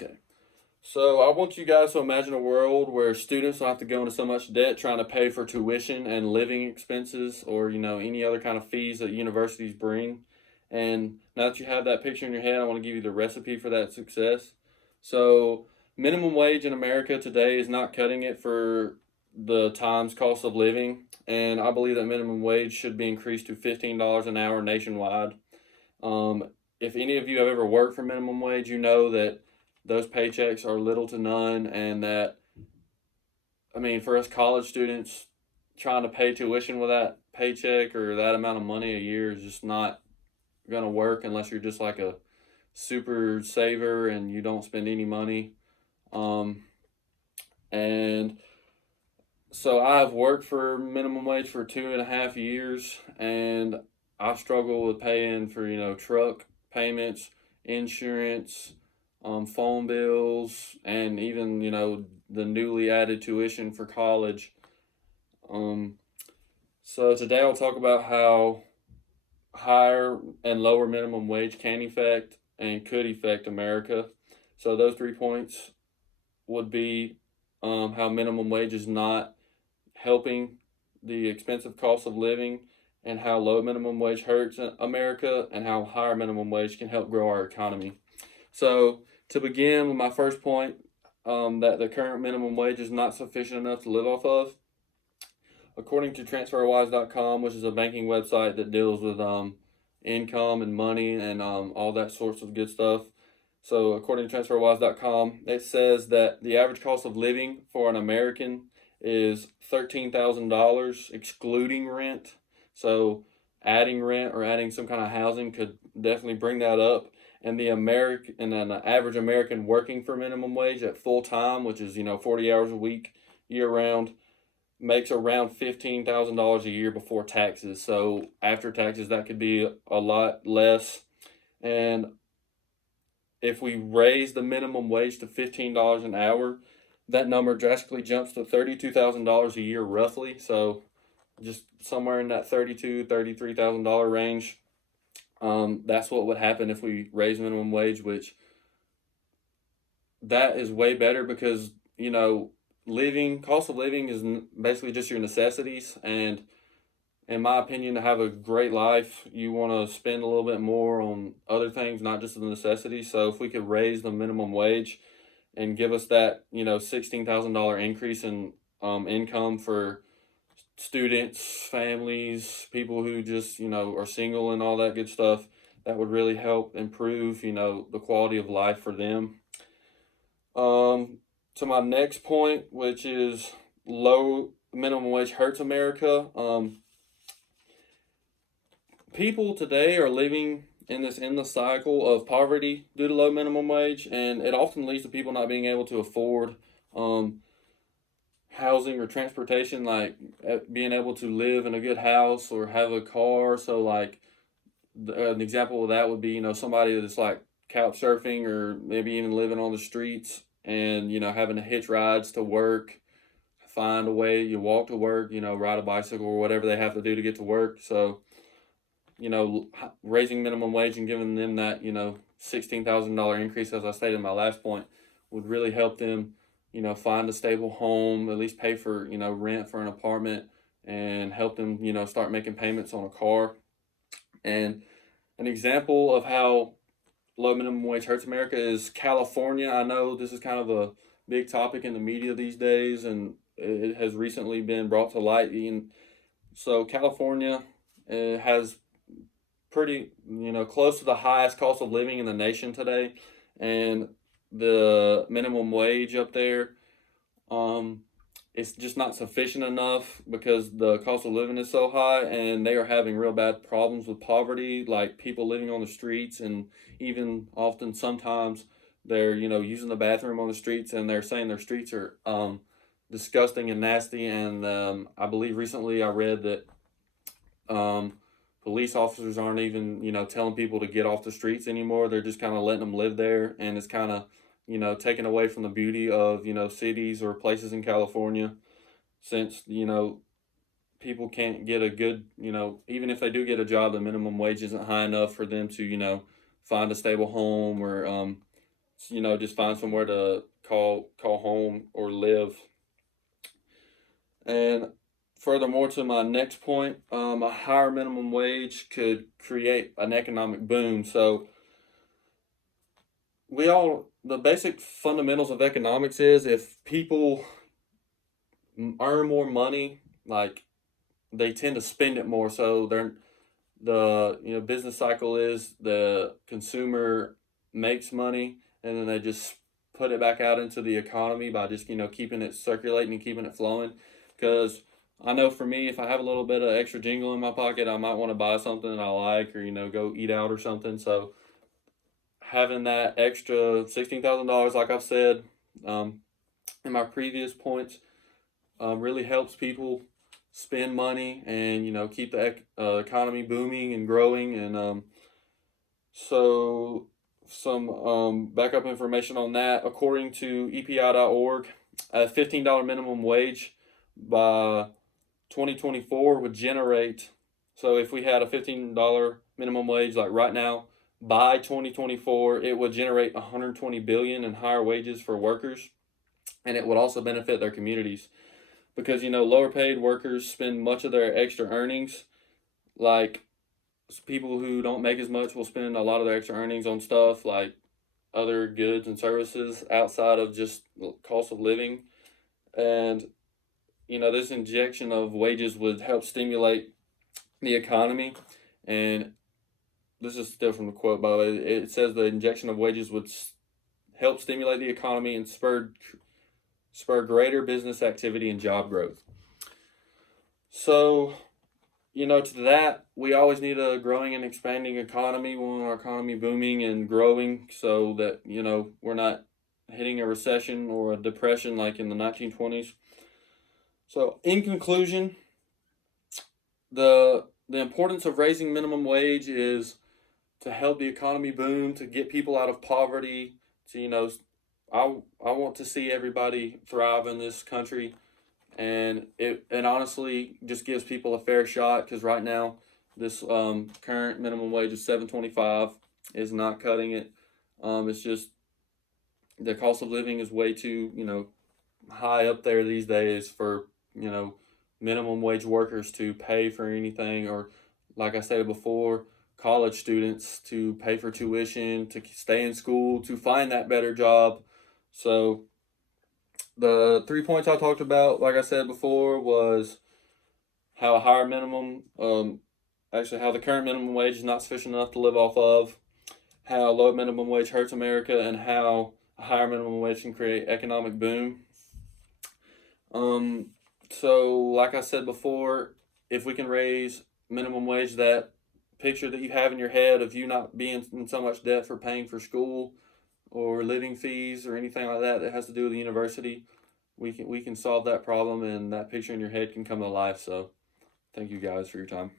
Okay. So I want you guys to imagine a world where students don't have to go into so much debt trying to pay for tuition and living expenses or, any other kind of fees that universities bring. And now that you have that picture in your head, I want to give you the recipe for that success. So minimum wage in America today is not cutting it for the times cost of living. And I believe that minimum wage should be increased to $15 an hour nationwide. Um, if any of you have ever worked for minimum wage, you know that those paychecks are little to none, and that, I mean, for us college students, trying to pay tuition with that paycheck or that amount of money a year is just not going to work unless you're just like a super saver and you don't spend any money. Um, and so I've worked for minimum wage for 2.5 years, and I struggle with paying for truck payments, insurance, phone bills, and even the newly added tuition for college. Um, so today I'll talk about how higher and lower minimum wage can affect and could affect America. So those 3 points would be how minimum wage is not helping the expensive cost of living, and how low minimum wage hurts America, and how higher minimum wage can help grow our economy. So, to begin with my first point, that the current minimum wage is not sufficient enough to live off of. According to TransferWise.com, which is a banking website that deals with income and money and all that sorts of good stuff. So, according to TransferWise.com, it says that the average cost of living for an American is $13,000 excluding rent. So adding rent or adding some kind of housing could definitely bring that up. And an average American working for minimum wage at full time, which is 40 hours a week, year round, makes around $15,000 a year before taxes. So after taxes, that could be a lot less. And if we raise the minimum wage to $15 an hour, that number drastically jumps to $32,000 a year roughly. So just somewhere in that $33,000 range. That's what would happen if we raise minimum wage, which that is way better because, cost of living is basically just your necessities. And in my opinion, to have a great life, you want to spend a little bit more on other things, not just the necessities. So if we could raise the minimum wage and give us that, $16,000 increase in income for students, families, people who just, are single and all that good stuff, that would really help improve, the quality of life for them. To my next point, which is low minimum wage hurts America. People today are living in this endless cycle of poverty due to low minimum wage, and it often leads to people not being able to afford housing or transportation, like being able to live in a good house or have a car. So, like, an example of that would be, somebody that's like couch surfing or maybe even living on the streets and, having to hitch rides to work, find a way, you walk to work, ride a bicycle or whatever they have to do to get to work. So, raising minimum wage and giving them that, $16,000 increase, as I stated in my last point, would really help them, find a stable home, at least pay for, rent for an apartment, and help them, start making payments on a car. And an example of how low minimum wage hurts America is California. I know this is kind of a big topic in the media these days, and it has recently been brought to light. And so California has pretty, close to the highest cost of living in the nation today, and the minimum wage up there, it's just not sufficient enough because the cost of living is so high, and they are having real bad problems with poverty, like people living on the streets, and even often sometimes they're using the bathroom on the streets, and they're saying their streets are disgusting and nasty. And I believe recently I read that police officers aren't even, telling people to get off the streets anymore. They're just kind of letting them live there. And it's kind of, taken away from the beauty of, cities or places in California, since, people can't get a good, even if they do get a job, the minimum wage isn't high enough for them to, find a stable home or just find somewhere to call home or live. And furthermore, to my next point, a higher minimum wage could create an economic boom. So the basic fundamentals of economics is if people earn more money, like they tend to spend it more. So the business cycle is the consumer makes money and then they just put it back out into the economy by just keeping it circulating and keeping it flowing. Because I know for me, if I have a little bit of extra jingle in my pocket, I might want to buy something that I like, or go eat out or something. So having that extra $16,000, like I've said in my previous points, really helps people spend money and keep the economy booming and growing. And so some backup information on that, according to epi.org, a $15 minimum wage by 2024 would generate, so if we had a $15 minimum wage like right now, by 2024 it would generate 120 billion in higher wages for workers, and it would also benefit their communities because lower paid workers spend much of their extra earnings, like people who don't make as much will spend a lot of their extra earnings on stuff like other goods and services outside of just cost of living. And this injection of wages would help stimulate the economy. And this is still from the quote, by the way. It says the injection of wages would help stimulate the economy and spur greater business activity and job growth. So, to that, we always need a growing and expanding economy. We want our economy booming and growing so that, we're not hitting a recession or a depression like in the 1920s. So, in conclusion, the importance of raising minimum wage is to help the economy boom, to get people out of poverty, to, I want to see everybody thrive in this country, and it honestly just gives people a fair shot, because right now this current minimum wage of $7.25 is not cutting it. It's just the cost of living is way too high up there these days for minimum wage workers to pay for anything, or like I said before, college students to pay for tuition, to stay in school, to find that better job. So the 3 points I talked about, like I said before, was how a higher minimum, how the current minimum wage is not sufficient enough to live off of, how low minimum wage hurts America, and how a higher minimum wage can create economic boom. So like I said before, if we can raise minimum wage, that picture that you have in your head of you not being in so much debt for paying for school or living fees or anything like that has to do with the university, we can solve that problem, and that picture in your head can come to life. So thank you guys for your time.